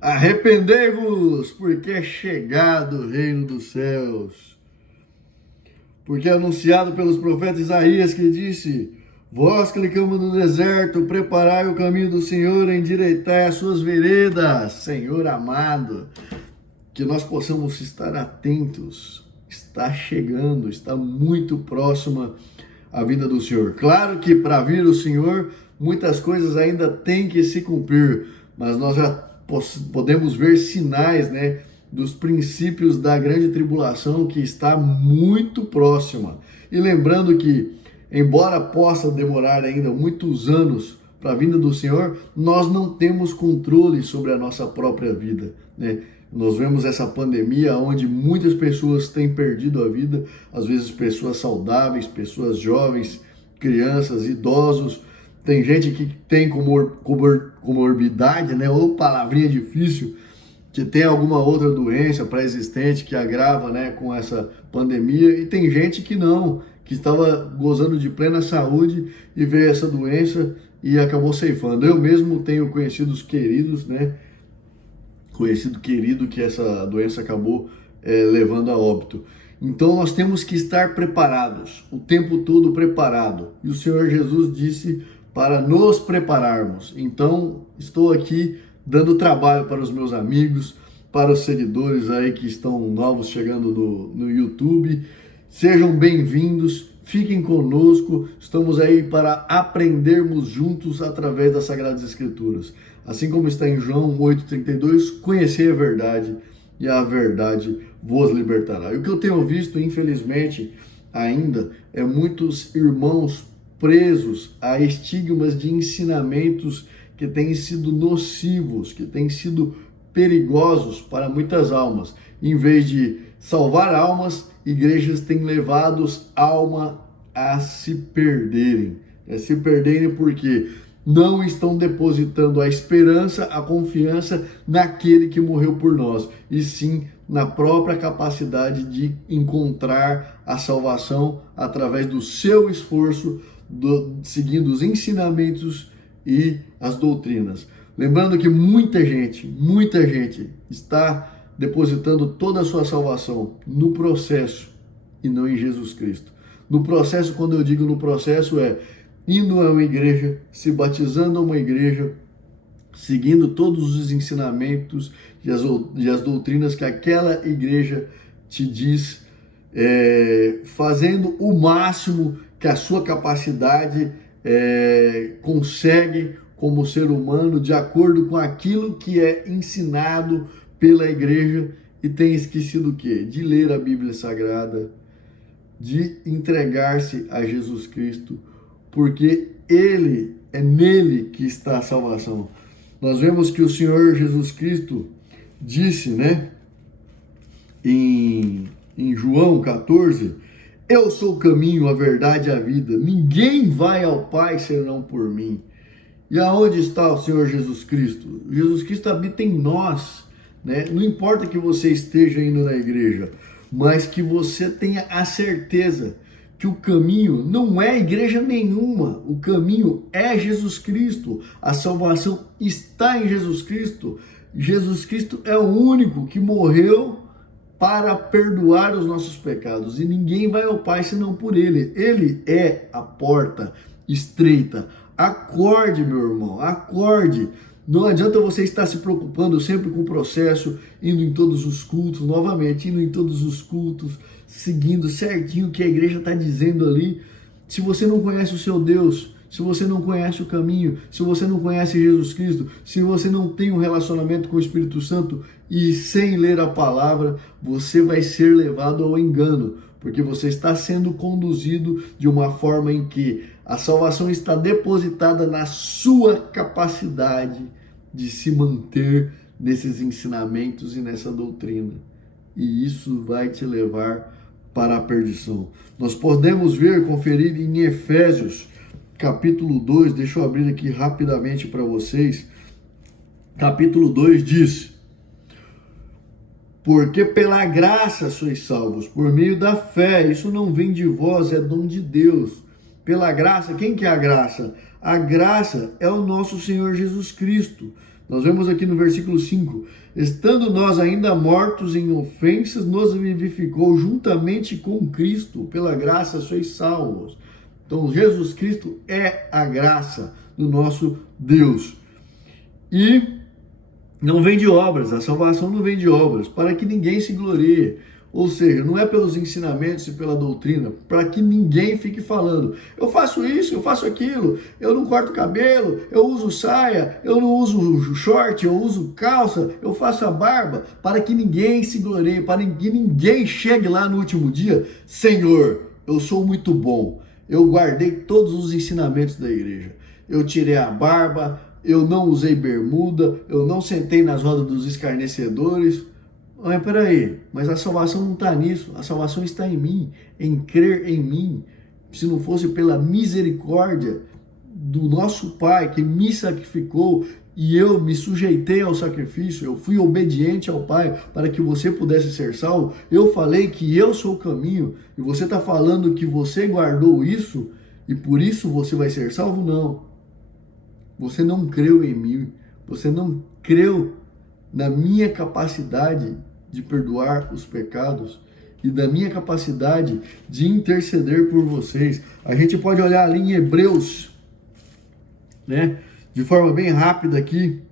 Arrependei-vos, porque é chegado o reino dos céus. Porque é anunciado pelos profetas Isaías que disse: vós que clamamos no deserto, preparai o caminho do Senhor, endireitai as suas veredas. Senhor amado, que nós possamos estar atentos. Está chegando, está muito próxima a vinda do Senhor. Claro que para vir o Senhor, muitas coisas ainda têm que se cumprir, mas nós já podemos ver sinais, né, dos princípios da grande tribulação que está muito próxima. E lembrando que, embora possa demorar ainda muitos anos para a vinda do Senhor, nós não temos controle sobre a nossa própria vida, né? Nós vemos essa pandemia onde muitas pessoas têm perdido a vida, às vezes pessoas saudáveis, pessoas jovens, crianças, idosos. Tem gente que tem comorbidade, né? Ou palavrinha difícil, que tem alguma outra doença pré-existente que agrava, né, com essa pandemia. E tem gente que não, que estava gozando de plena saúde e veio essa doença e acabou ceifando. Eu mesmo tenho conhecidos queridos, né? Conhecido querido que essa doença acabou levando a óbito. Então nós temos que estar preparados, o tempo todo preparado. E o Senhor Jesus disse para nos prepararmos. Então estou aqui dando trabalho para os meus amigos, para os seguidores aí que estão novos chegando no YouTube. Sejam bem-vindos, fiquem conosco, estamos aí para aprendermos juntos através das Sagradas Escrituras. Assim como está em João 8,32, conhecei a verdade e a verdade vos libertará. E o que eu tenho visto, infelizmente, ainda, é muitos irmãos presos a estigmas de ensinamentos que têm sido nocivos, que têm sido perigosos para muitas almas. Em vez de salvar almas, igrejas têm levado almas a se perderem. Se perderem porque não estão depositando a esperança, a confiança naquele que morreu por nós, e sim na própria capacidade de encontrar a salvação através do seu esforço, seguindo os ensinamentos e as doutrinas. Lembrando que muita gente está depositando toda a sua salvação no processo e não em Jesus Cristo. No processo, quando eu digo no processo, indo a uma igreja, se batizando a uma igreja, seguindo todos os ensinamentos e as doutrinas que aquela igreja te diz, fazendo o máximo que a sua capacidade consegue como ser humano, de acordo com aquilo que é ensinado pela igreja, e tem esquecido o quê? De ler a Bíblia Sagrada, de entregar-se a Jesus Cristo, porque é nele que está a salvação. Nós vemos que o Senhor Jesus Cristo disse, né, em João 14, eu sou o caminho, a verdade e a vida. Ninguém vai ao Pai senão por mim. E aonde está o Senhor Jesus Cristo? Jesus Cristo habita em nós, né? Não importa que você esteja indo na igreja, mas que você tenha a certeza que o caminho não é igreja nenhuma, o caminho é Jesus Cristo, a salvação está em Jesus Cristo. Jesus Cristo é o único que morreu para perdoar os nossos pecados, e ninguém vai ao Pai senão por Ele. Ele é a porta estreita. Acorde, meu irmão, acorde. Não adianta você estar se preocupando sempre com o processo, indo em todos os cultos, novamente, indo em todos os cultos, seguindo certinho o que a igreja está dizendo ali. Se você não conhece o seu Deus, se você não conhece o caminho, se você não conhece Jesus Cristo, se você não tem um relacionamento com o Espírito Santo e sem ler a palavra, você vai ser levado ao engano, porque você está sendo conduzido de uma forma em que a salvação está depositada na sua capacidade de se manter nesses ensinamentos e nessa doutrina. E isso vai te levar para a perdição. Nós podemos conferir em Efésios, capítulo 2, deixa eu abrir aqui rapidamente para vocês. Capítulo 2 diz: porque pela graça sois salvos, por meio da fé. Isso não vem de vós, é dom de Deus. Pela graça, quem que é a graça? A graça é o nosso Senhor Jesus Cristo. Nós vemos aqui no versículo 5, estando nós ainda mortos em ofensas, nos vivificou juntamente com Cristo, pela graça sois salvos. Então Jesus Cristo é a graça do nosso Deus. E não vem de obras, a salvação não vem de obras, para que ninguém se glorie. Ou seja, não é pelos ensinamentos e pela doutrina, para que ninguém fique falando, eu faço isso, eu faço aquilo, eu não corto cabelo, eu uso saia, eu não uso short, eu uso calça, eu faço a barba, para que ninguém se glorie, para que ninguém chegue lá no último dia, Senhor, eu sou muito bom, eu guardei todos os ensinamentos da igreja, eu tirei a barba, eu não usei bermuda, eu não sentei nas rodas dos escarnecedores. Mas peraí, mas a salvação não está nisso, a salvação está em mim, em crer em mim. Se não fosse pela misericórdia do nosso Pai que me sacrificou e eu me sujeitei ao sacrifício, eu fui obediente ao Pai para que você pudesse ser salvo, eu falei que eu sou o caminho e você está falando que você guardou isso e por isso você vai ser salvo? Não. Você não creu em mim, você não creu na minha capacidade de perdoar os pecados e da minha capacidade de interceder por vocês. A gente pode olhar ali em Hebreus, né, de forma bem rápida aqui.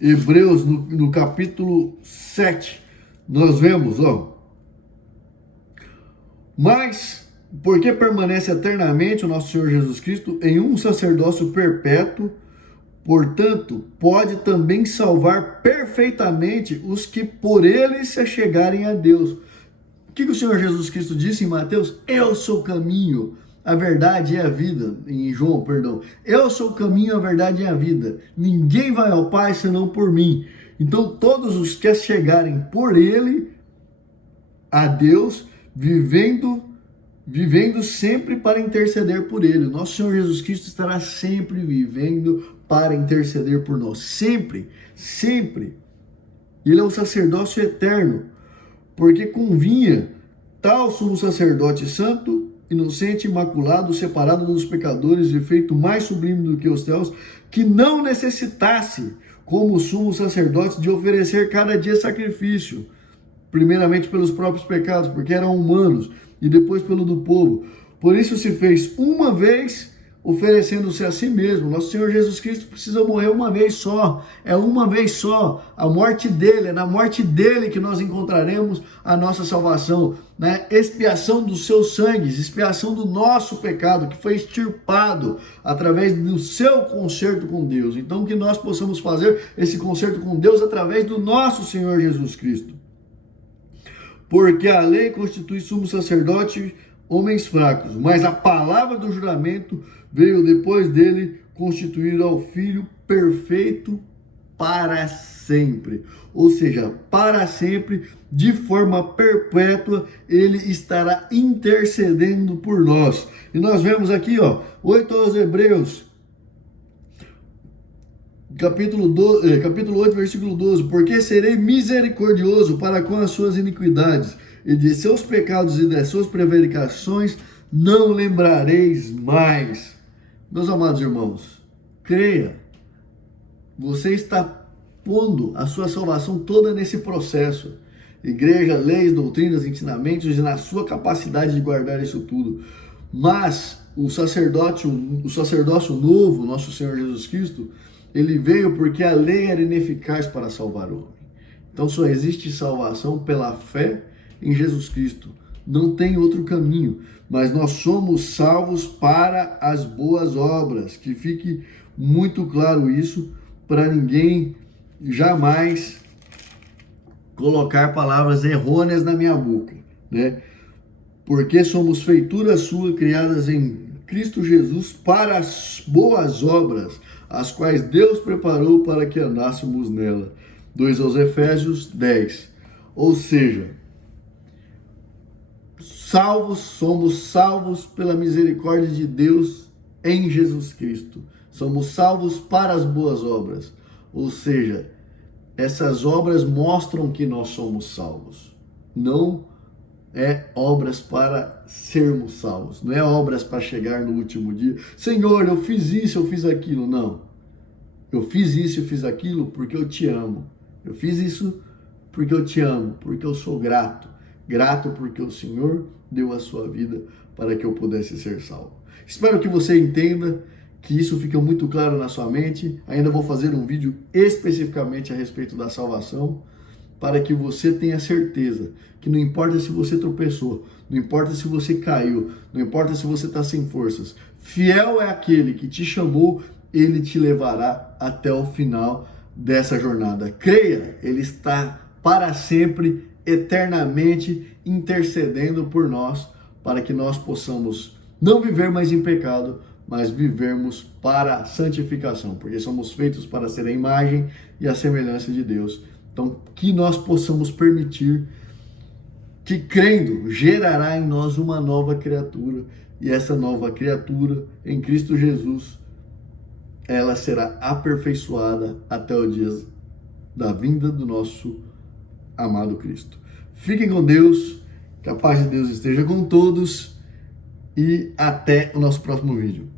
Hebreus, no capítulo 7, nós vemos, mas porque permanece eternamente o nosso Senhor Jesus Cristo em um sacerdócio perpétuo, portanto, pode também salvar perfeitamente os que por ele se achegarem a Deus. O que o Senhor Jesus Cristo disse em Mateus? Eu sou o caminho, a verdade e a vida. Em João, perdão. Eu sou o caminho, a verdade e a vida. Ninguém vai ao Pai senão por mim. Então, todos os que chegarem por ele a Deus, vivendo sempre para interceder por ele. O nosso Senhor Jesus Cristo estará sempre vivendo para interceder por nós. Sempre, sempre. Ele é um sacerdócio eterno, porque convinha tal sumo sacerdote santo, inocente, imaculado, separado dos pecadores e feito mais sublime do que os céus, que não necessitasse, como sumo sacerdote, de oferecer cada dia sacrifício, primeiramente pelos próprios pecados, porque eram humanos, e depois pelo do povo. Por isso se fez uma vez, oferecendo-se a si mesmo. Nosso Senhor Jesus Cristo precisa morrer uma vez só. É uma vez só. A morte dele, é na morte dele que nós encontraremos a nossa salvação. Né? Expiação dos seus sangues, expiação do nosso pecado, que foi extirpado através do seu concerto com Deus. Então que nós possamos fazer esse concerto com Deus através do nosso Senhor Jesus Cristo. Porque a lei constitui sumo sacerdote homens fracos, mas a palavra do juramento veio depois dele constituir ao Filho perfeito para sempre. Ou seja, para sempre, de forma perpétua, ele estará intercedendo por nós. E nós vemos aqui, 8 aos Hebreus, capítulo 8, versículo 12, porque serei misericordioso para com as suas iniquidades, e de seus pecados e das suas prevaricações não lembrareis mais. Meus amados irmãos, creia, você está pondo a sua salvação toda nesse processo. Igreja, leis, doutrinas, ensinamentos, e na sua capacidade de guardar isso tudo. Mas o sacerdócio novo, nosso Senhor Jesus Cristo, ele veio porque a lei era ineficaz para salvar o homem. Então só existe salvação pela fé em Jesus Cristo. Não tem outro caminho. Mas nós somos salvos para as boas obras. Que fique muito claro isso, para ninguém jamais colocar palavras errôneas na minha boca, né? Porque somos feitura sua, criadas em Cristo Jesus para as boas obras, as quais Deus preparou para que andássemos nela. 2 aos Efésios 10. Ou seja, somos salvos pela misericórdia de Deus em Jesus Cristo. Somos salvos para as boas obras. Ou seja, essas obras mostram que nós somos salvos. Não é obras para sermos salvos. Não é obras para chegar no último dia. Senhor, eu fiz isso, eu fiz aquilo. Não. Eu fiz isso, eu fiz aquilo porque eu te amo. Eu fiz isso porque eu te amo, porque eu sou grato. Grato porque o Senhor deu a sua vida para que eu pudesse ser salvo. Espero que você entenda, que isso fique muito claro na sua mente. Ainda vou fazer um vídeo especificamente a respeito da salvação, para que você tenha certeza que não importa se você tropeçou, não importa se você caiu, não importa se você está sem forças, fiel é aquele que te chamou, ele te levará até o final dessa jornada. Creia, ele está para sempre, eternamente intercedendo por nós, para que nós possamos não viver mais em pecado, mas vivermos para a santificação, porque somos feitos para ser a imagem e a semelhança de Deus. Então, que nós possamos permitir que, crendo, gerará em nós uma nova criatura, e essa nova criatura, em Cristo Jesus, ela será aperfeiçoada até o dia da vinda do nosso amado Cristo. Fiquem com Deus, que a paz de Deus esteja com todos, e até o nosso próximo vídeo.